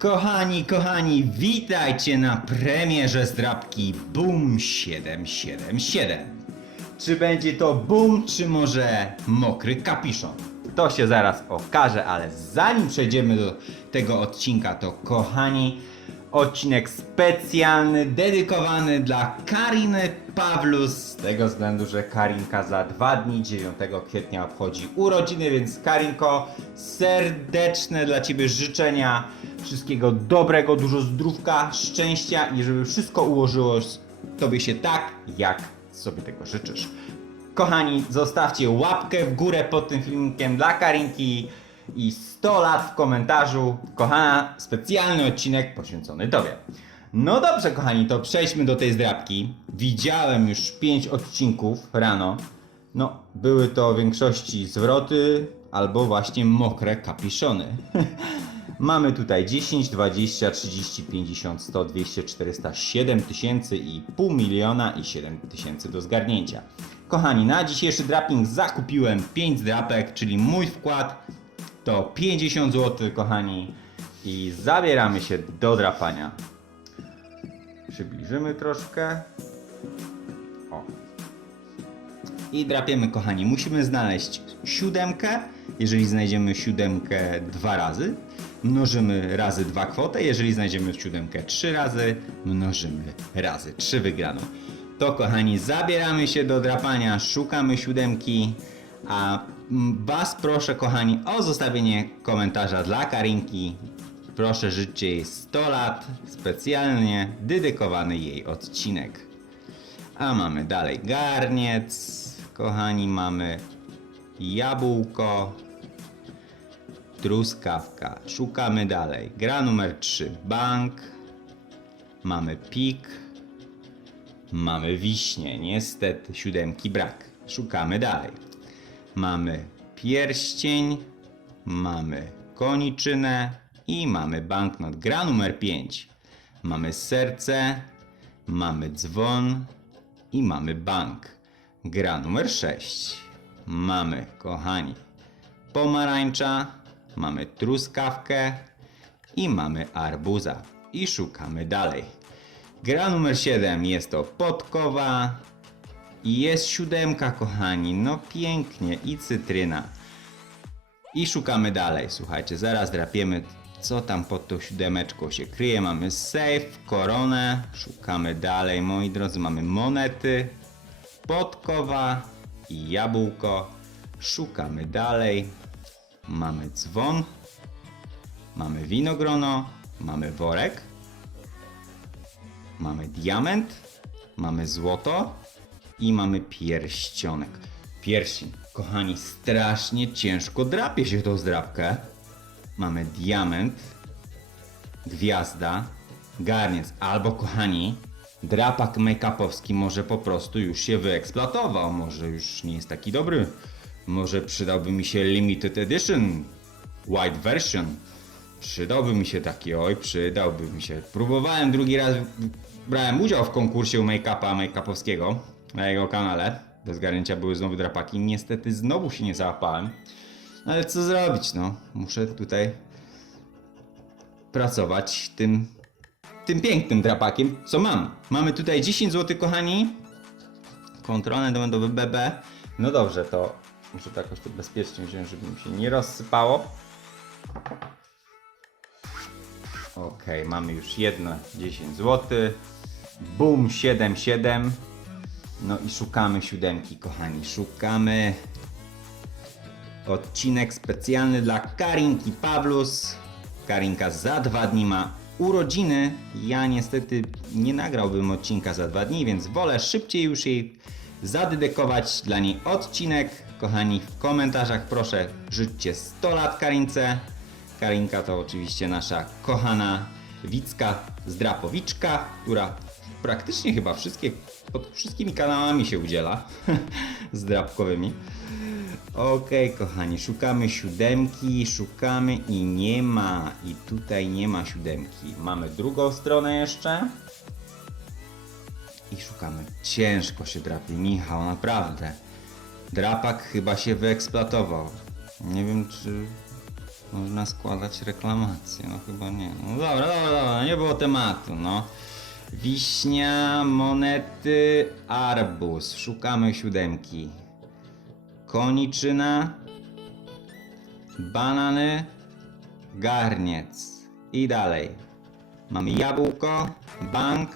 Kochani, kochani, witajcie na premierze zdrabki Boom 777. Czy będzie to boom, czy może mokry kapiszon? To się zaraz okaże, ale zanim przejdziemy do tego odcinka, to kochani, odcinek specjalny, dedykowany dla Kariny Pawlus, z tego względu, że Karinka za dwa dni, 9 kwietnia obchodzi urodziny, więc Karinko, serdeczne dla Ciebie życzenia, wszystkiego dobrego, dużo zdrówka, szczęścia i żeby wszystko ułożyło Tobie się tak, jak sobie tego życzysz. Kochani, zostawcie łapkę w górę pod tym filmikiem dla Karinki i 100 lat w komentarzu. Kochana, specjalny odcinek poświęcony Tobie. No dobrze, kochani, to przejdźmy do tej zdrabki. Widziałem już 5 odcinków rano. No, były to w większości zwroty albo właśnie mokre kapiszony. Mamy tutaj 10, 20, 30, 50, 100, 200, 400, 7 tysięcy i pół miliona i 7 tysięcy do zgarnięcia. Kochani, na dzisiejszy draping zakupiłem 5 drapek, czyli mój wkład to 50 zł, kochani. I zabieramy się do drapania. Przybliżymy troszkę. O. I drapiemy, kochani. Musimy znaleźć siódemkę. Jeżeli znajdziemy siódemkę dwa razy, mnożymy razy dwa kwotę. Jeżeli znajdziemy siódemkę trzy razy, mnożymy razy trzy wygraną. To, kochani, zabieramy się do drapania, szukamy siódemki. A Was proszę, kochani, o zostawienie komentarza dla Karinki. Proszę życzcie jej 100 lat, specjalnie dedykowany jej odcinek. A mamy dalej garniec, kochani, mamy jabłko, truskawka. Szukamy dalej. Gra numer 3, bank. Mamy pik. Mamy wiśnie. Niestety siódemki brak. Szukamy dalej. Mamy pierścień, mamy koniczynę i mamy banknot. Gra numer 5. Mamy serce, mamy dzwon i mamy bank. Gra numer 6. Mamy, kochani, pomarańcza, mamy truskawkę i mamy arbuza. I szukamy dalej. Gra numer 7 jest to podkowa i jest siódemka, kochani. No pięknie. I cytryna. I szukamy dalej, słuchajcie, zaraz drapiemy co tam pod tą siódemeczką się kryje. Mamy safe, koronę, szukamy dalej, moi drodzy, mamy monety, podkowa i jabłko. Szukamy dalej, mamy dzwon, mamy winogrono, mamy worek, mamy diament, mamy złoto i mamy pierścionek. Pierścień. Kochani, strasznie ciężko drapie się tą zdrapkę. Mamy diament, gwiazda, garniec, albo kochani, drapak make-upowski może po prostu już się wyeksploatował, może już nie jest taki dobry. Może przydałby mi się limited edition, white version. Przydałby mi się taki, oj, przydałby mi się. Próbowałem drugi raz, brałem udział w konkursie make-upa make-upowskiego na jego kanale. Bez garnięcia były znowu drapaki. Niestety znowu się nie załapałem. Ale co zrobić, no? Muszę tutaj pracować tym, tym pięknym drapakiem, co mam. Mamy tutaj 10 zł, kochani. Kontrolne będą BB. No dobrze, to muszę to jakoś tu bezpiecznie wziąć, żeby mi się nie rozsypało. Ok, mamy już jedno 10 zł. Boom 77. No i szukamy siódemki, kochani. Szukamy. Odcinek specjalny dla Karinki Pawlus. Karinka za dwa dni ma urodziny. Ja niestety nie nagrałbym odcinka za dwa dni, więc wolę szybciej już jej zadedykować dla niej odcinek. Kochani, w komentarzach proszę życzcie 100 lat Karince. Karinka to oczywiście nasza kochana Wicka Zdrapowiczka, która praktycznie chyba wszystkie, pod wszystkimi kanałami się udziela zdrapkowymi. Okej, kochani, szukamy siódemki, szukamy i nie ma. I tutaj nie ma siódemki. Mamy drugą stronę jeszcze. I szukamy. Ciężko się drapie, Michał, naprawdę. Drapak chyba się wyeksploatował. Nie wiem, czy Można składać reklamację, no chyba nie. No dobra, dobra, dobra, nie było tematu, no. Wiśnia, monety, arbuz. Szukamy siódemki. Koniczyna, banany, garniec. I dalej. Mamy jabłko, bank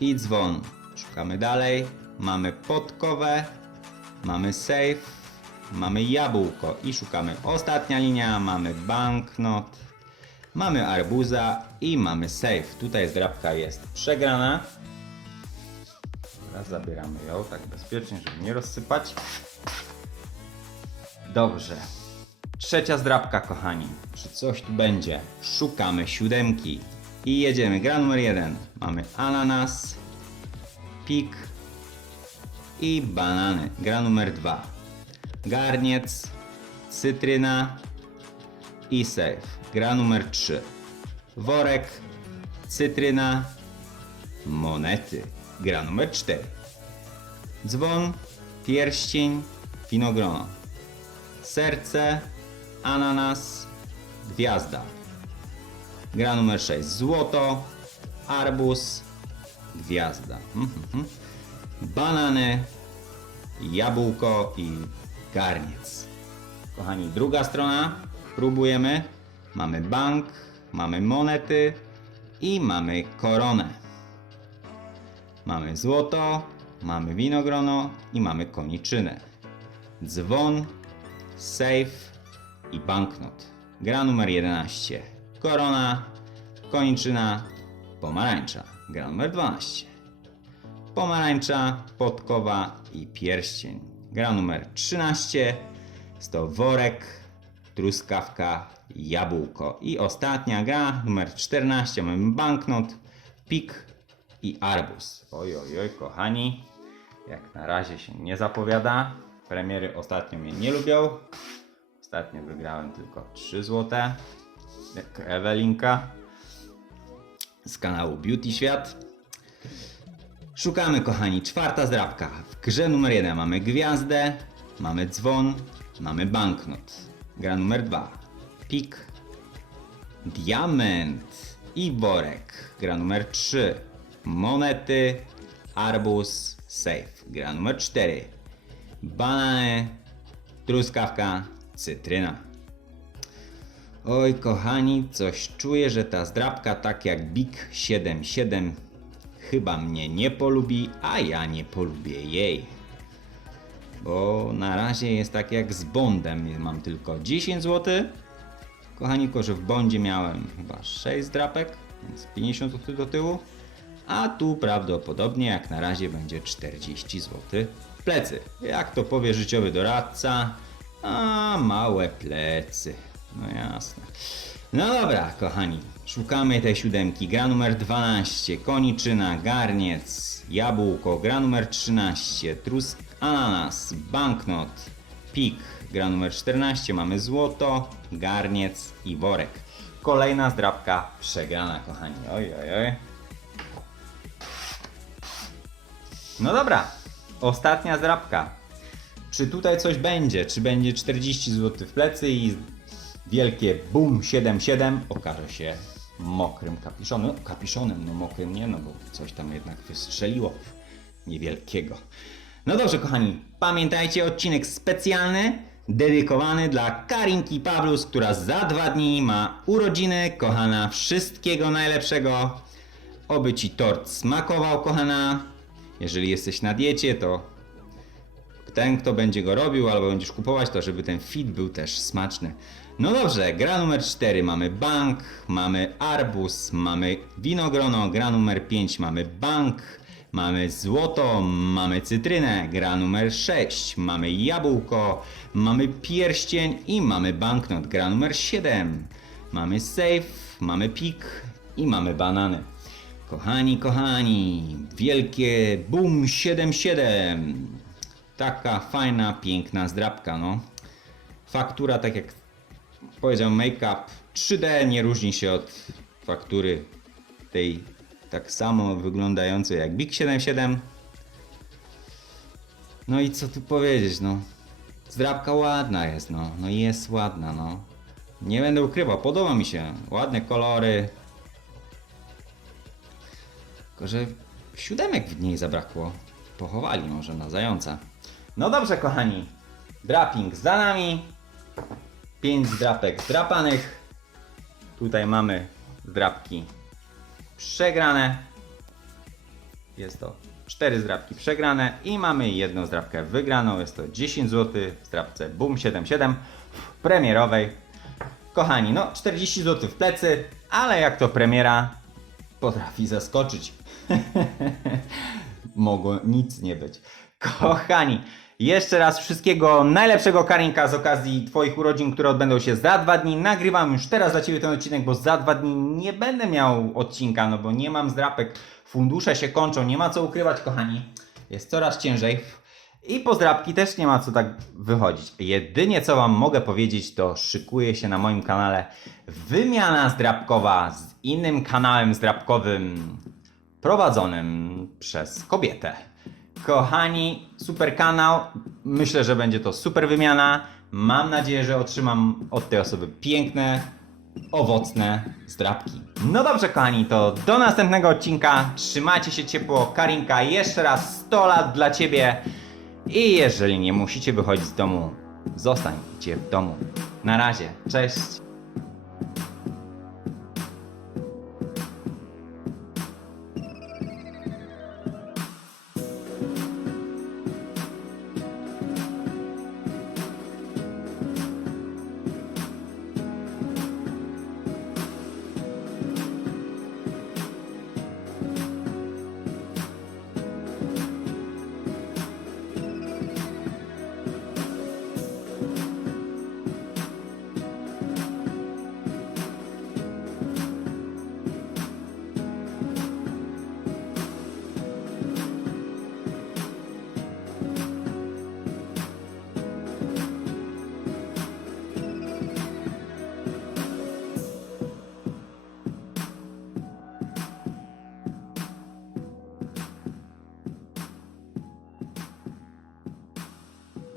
i dzwon. Szukamy dalej. Mamy podkowę, mamy safe, mamy jabłko i szukamy. Ostatnia linia, mamy banknot, mamy arbuza i mamy safe. Tutaj zdrabka jest przegrana. Teraz zabieramy ją tak bezpiecznie, żeby nie rozsypać. Dobrze. Trzecia zdrabka, kochani. Czy coś tu będzie? Szukamy siódemki. I jedziemy. Gra numer jeden. Mamy ananas, pik i banany. Gra numer dwa. Garniec, cytryna i safe. Gra numer trzy. Worek, cytryna, monety. Gra numer cztery. Dzwon, pierścień, winogrono. Serce, ananas, gwiazda. Gra numer 6. Złoto, arbuz, gwiazda. Mhm, mhm. Banany, jabłko i garniec. Kochani, druga strona. Próbujemy. Mamy bank, mamy monety i mamy koronę. Mamy złoto, mamy winogrono i mamy koniczynę. Dzwon, safe i banknot. Gra numer 11. Korona, koniczyna, pomarańcza. Gra numer 12. Pomarańcza, podkowa i pierścień. Gra numer 13. Jest to worek, truskawka, jabłko. I ostatnia gra numer 14. Mamy banknot, pik i arbuz. Oj, oj, oj, kochani. Jak na razie się nie zapowiada. Premiery ostatnio mnie nie lubią. Ostatnio wygrałem tylko 3 złote. Jak Ewelinka z kanału Beauty Świat. Szukamy, kochani, czwarta zdrabka. W grze numer jeden mamy gwiazdę, mamy dzwon, mamy banknot. Gra numer dwa. Pik, diament i worek. Gra numer 3. Monety, arbuz, safe. Gra numer 4. Banany, truskawka, cytryna. Oj, kochani, coś czuję, że ta zdrabka, tak jak Big 77, chyba mnie nie polubi, a ja nie polubię jej. Bo na razie jest tak jak z Bondem, mam tylko 10 zł. Kochani, że w Bondzie miałem chyba 6 zdrapek, więc 50 zł do tyłu. A tu prawdopodobnie jak na razie będzie 40 zł w plecy. Jak to powie życiowy doradca, a małe plecy. No jasne. No dobra, kochani, szukamy tej siódemki. Gra numer 12, koniczyna, garniec, jabłko. Gra numer 13, trusk, ananas, banknot, pik. Gra numer 14, mamy złoto, garniec i worek. Kolejna zdrabka przegrana, kochani. Oj, oj, oj. No dobra, ostatnia zdrabka. Czy tutaj coś będzie? Czy będzie 40 zł w plecy i wielkie boom 77 okaże się mokrym kapiszonem? No, kapiszonem, no mokrym nie, no bo coś tam jednak wystrzeliło niewielkiego. No dobrze, kochani, pamiętajcie, odcinek specjalny dedykowany dla Karinki Pawlus, która za dwa dni ma urodziny. Kochana, wszystkiego najlepszego. Oby ci tort smakował, kochana. Jeżeli jesteś na diecie, to ten, kto będzie go robił albo będziesz kupować, to żeby ten fit był też smaczny. No dobrze, gra numer 4 mamy bank, mamy arbuz, mamy winogrono, gra numer 5 mamy bank, mamy złoto, mamy cytrynę, gra numer 6 mamy jabłko, mamy pierścień i mamy banknot, gra numer 7 mamy safe, mamy pik i mamy banany. Kochani, kochani, wielkie boom 77. Taka fajna, piękna zdrabka, no. Faktura, tak jak powiedział make-up 3D, nie różni się od faktury tej tak samo wyglądającej jak Big 77. No i co tu powiedzieć, no. Zdrabka ładna jest, no. No jest ładna, no. Nie będę ukrywał, podoba mi się. Ładne kolory. Tylko, że siódemek w niej zabrakło. Pochowali może na zająca. No dobrze, kochani. Draping za nami. Pięć zdrapek zdrapanych. Tutaj mamy zdrapki przegrane. Jest to 4 zdrapki przegrane i mamy jedną zdrapkę wygraną. Jest to 10 zł w zdrapce Boom 77 premierowej. Kochani, no 40 zł w plecy, ale jak to premiera potrafi zaskoczyć. Mogło nic nie być. Kochani, jeszcze raz wszystkiego najlepszego Karinka z okazji Twoich urodzin, które odbędą się za dwa dni. Nagrywam już teraz dla Ciebie ten odcinek, bo za dwa dni nie będę miał odcinka, no bo nie mam zdrapek, fundusze się kończą, nie ma co ukrywać, kochani. Jest coraz ciężej. I po zdrapki też nie ma co tak wychodzić. Jedynie co Wam mogę powiedzieć, to szykuje się na moim kanale wymiana zdrapkowa z innym kanałem zdrapkowym prowadzonym przez kobietę. Kochani, super kanał. Myślę, że będzie to super wymiana. Mam nadzieję, że otrzymam od tej osoby piękne, owocne zdrapki. No dobrze, kochani, to do następnego odcinka. Trzymajcie się ciepło. Karinka, jeszcze raz 100 lat dla Ciebie. I jeżeli nie musicie wychodzić z domu, zostańcie w domu. Na razie, cześć.